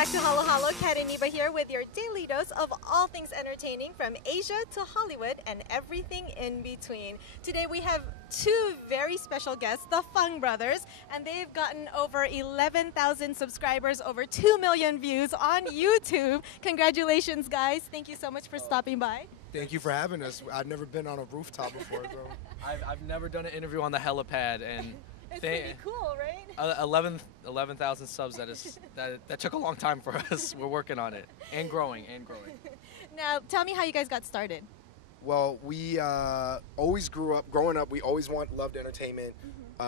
back to Halo Halo. Kat and Neva here with your daily dose of all things entertaining from Asia to Hollywood and everything in between. Today we have two very special guests, the Fung brothers, and they've gotten over 11,000 subscribers, over 2 million views on YouTube. Congratulations, guys. Thank you so much for stopping by. Thank you for having us. I've never been on a rooftop before, bro. I've never done an interview on the helipad, and It's pretty cool, right? 11,000 subs. That took a long time for us. We're working on it and growing. Now, tell me how you guys got started. Well, we always growing up, we always loved entertainment.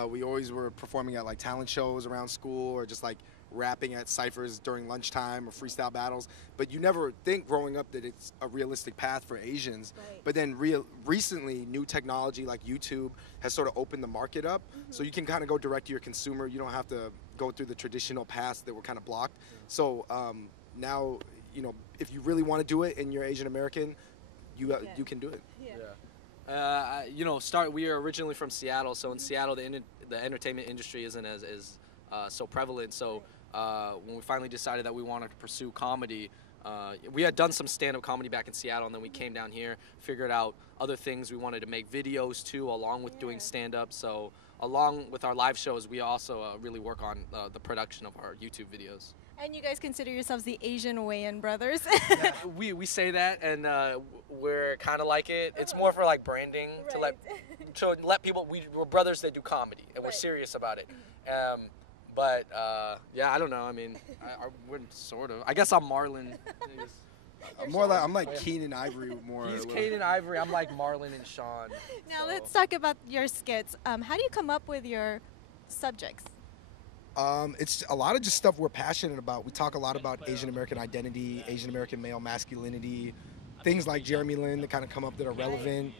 We always were performing at like talent shows around school or just like rapping at ciphers during lunchtime or freestyle battles. But you never think growing up that it's a realistic path for Asians. Right. But then recently, new technology like YouTube has sort of opened the market up. So you can kind of go direct to your consumer. You don't have to go through the traditional paths that were kind of blocked. So now, you know, if you really want to do it and you're Asian American, you can do it. Yeah. We are originally from Seattle, so in Seattle the entertainment industry isn't as so prevalent. So when we finally decided that we wanted to pursue comedy, we had done some stand-up comedy back in Seattle, and then we came down here, figured out other things. We wanted to make videos too, along with doing stand-up. So along with our live shows, we also really work on the production of our YouTube videos. And you guys consider yourselves the Asian Wayan brothers. We say that, and we're kind of like it. It's more for like branding, to let people. We're brothers that do comedy, and we're serious about it. But yeah, I don't know. I mean, I wouldn't sort of. I guess I'm Marlon. I'm like Keenan Ivory more. He's Keenan Ivory. I'm like Marlon and Sean. Now let's talk about your skits. How do you come up with your subjects? It's a lot of just stuff we're passionate about. We talk a lot about Asian American identity, Asian American male masculinity, things like Jeremy Lin that kind of come up that are relevant.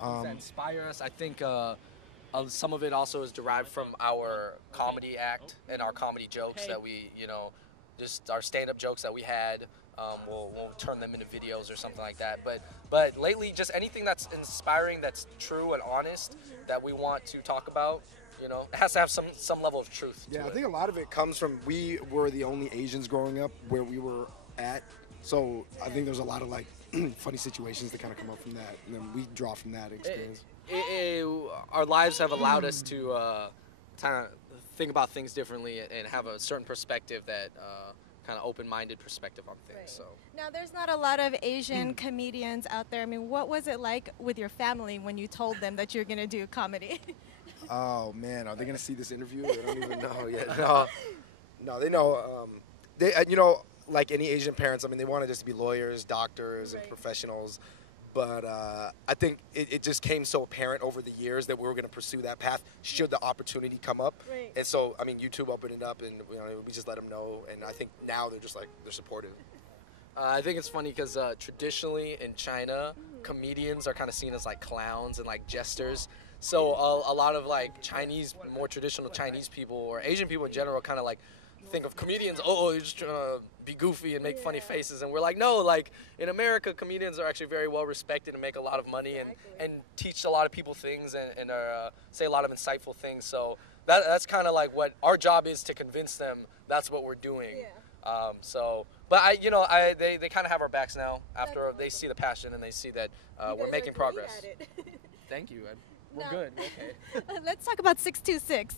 That inspire us. I think some of it also is derived from our comedy act and our comedy jokes that we, just our stand-up jokes that we had. We'll turn them into videos or something like that. But lately, just anything that's inspiring, that's true and honest, that we want to talk about. It has to have some level of truth. Yeah, I think a lot of it comes from we were the only Asians growing up where we were at. So I think there's a lot of like funny situations that kind of come up from that, and then we draw from that experience. Our lives have allowed us to kind of think about things differently and have a certain perspective that kind of open-minded perspective on things. Right. So now, there's not a lot of Asian comedians out there. I mean, what was it like with your family when you told them that you're going to do comedy? Oh man, are they gonna see this interview? I don't even know yet. No, they know. They, like any Asian parents, I mean, they wanted us to be lawyers, doctors, and professionals. But I think it just came so apparent over the years that we were gonna pursue that path should the opportunity come up. Right. And so, I mean, YouTube opened it up, and we just let them know. And I think now they're just like they're supportive. I think it's funny because traditionally in China, comedians are kind of seen as like clowns and like jesters. So a lot of like more traditional Chinese people or Asian people in general kind of like think of comedians, you're just trying to be goofy and make funny faces. And we're like, no, like in America, comedians are actually very well respected and make a lot of money and teach a lot of people things and say a lot of insightful things. So that's kind of like what our job is, to convince them that's what we're doing. Yeah. But they kind of have our backs now after they see the passion and they see that we're making progress. Thank you. We're good. Okay. Let's talk about 626.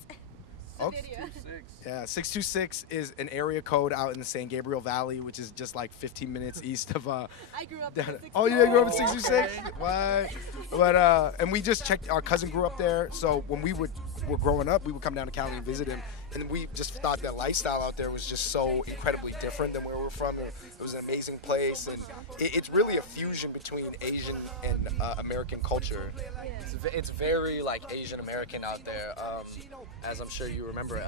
Oh. 626. Yeah, 626 is an area code out in the San Gabriel Valley, which is just like 15 minutes east of. I grew up in 626. Oh, you grew up in 626? What? But and we just checked. Our cousin grew up there, so when we were growing up, we would come down to Cali and visit him, and we just thought that lifestyle out there was just so incredibly different than where we're from. It was an amazing place, and it's really a fusion between Asian and American culture. It's very like Asian American out there, as I'm sure you remember.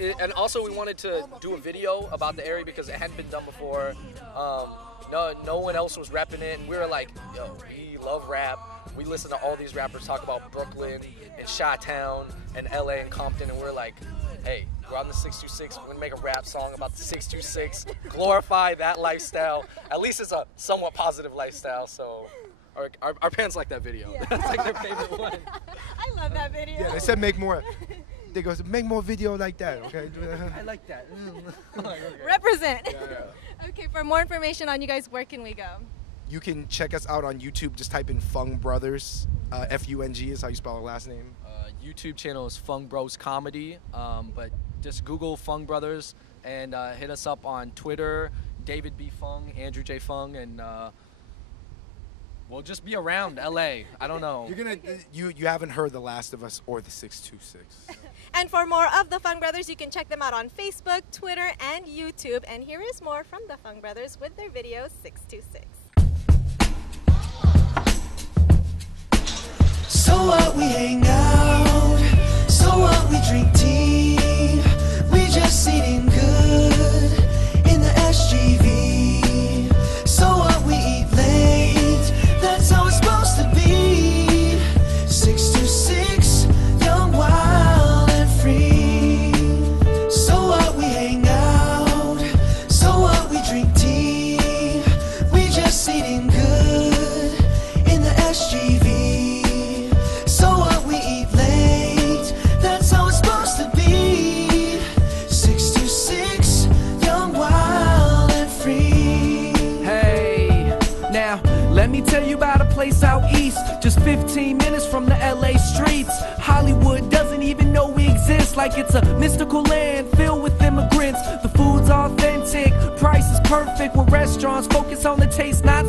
And also we wanted to do a video about the area because it hadn't been done before. No one else was repping it, and we were like, yo, we love rap. We listen to all these rappers talk about Brooklyn and Chi-Town and LA and Compton, and we're like, hey, we're on the 626. We're gonna make a rap song about the 626, glorify that lifestyle. At least it's a somewhat positive lifestyle. So our parents like that video. Yeah. That's like their favorite one. I love that video. Yeah, they said make more. They go, make more video like that, okay? I like that. Represent. Yeah. Okay, for more information on you guys, where can we go? You can check us out on YouTube. Just type in Fung Brothers. F-U-N-G is how you spell our last name. YouTube channel is Fung Bros Comedy, but just Google Fung Brothers and hit us up on Twitter, David B. Fung, Andrew J. Fung, and we'll just be around LA. I don't know. You haven't heard The Last of Us or the 626. And for more of the Fung Brothers, you can check them out on Facebook, Twitter, and YouTube. And here is more from the Fung Brothers with their video 626. So what, we hang out. So what, we drink tea. We just eating good in the SGV. So what, we eat late. That's how it's supposed to be. 626, young, wild, and free. So what, we hang out. So what, we drink tea. We just eating good in the SGV. So what, we eat late. That's how it's supposed to be. 626, young, wild, and free. Hey, now let me tell you about a place out east, just 15 minutes from the LA streets. Hollywood doesn't even know we exist, like it's a mystical land filled with immigrants. The food's authentic, price is perfect, where restaurants focus on the taste, not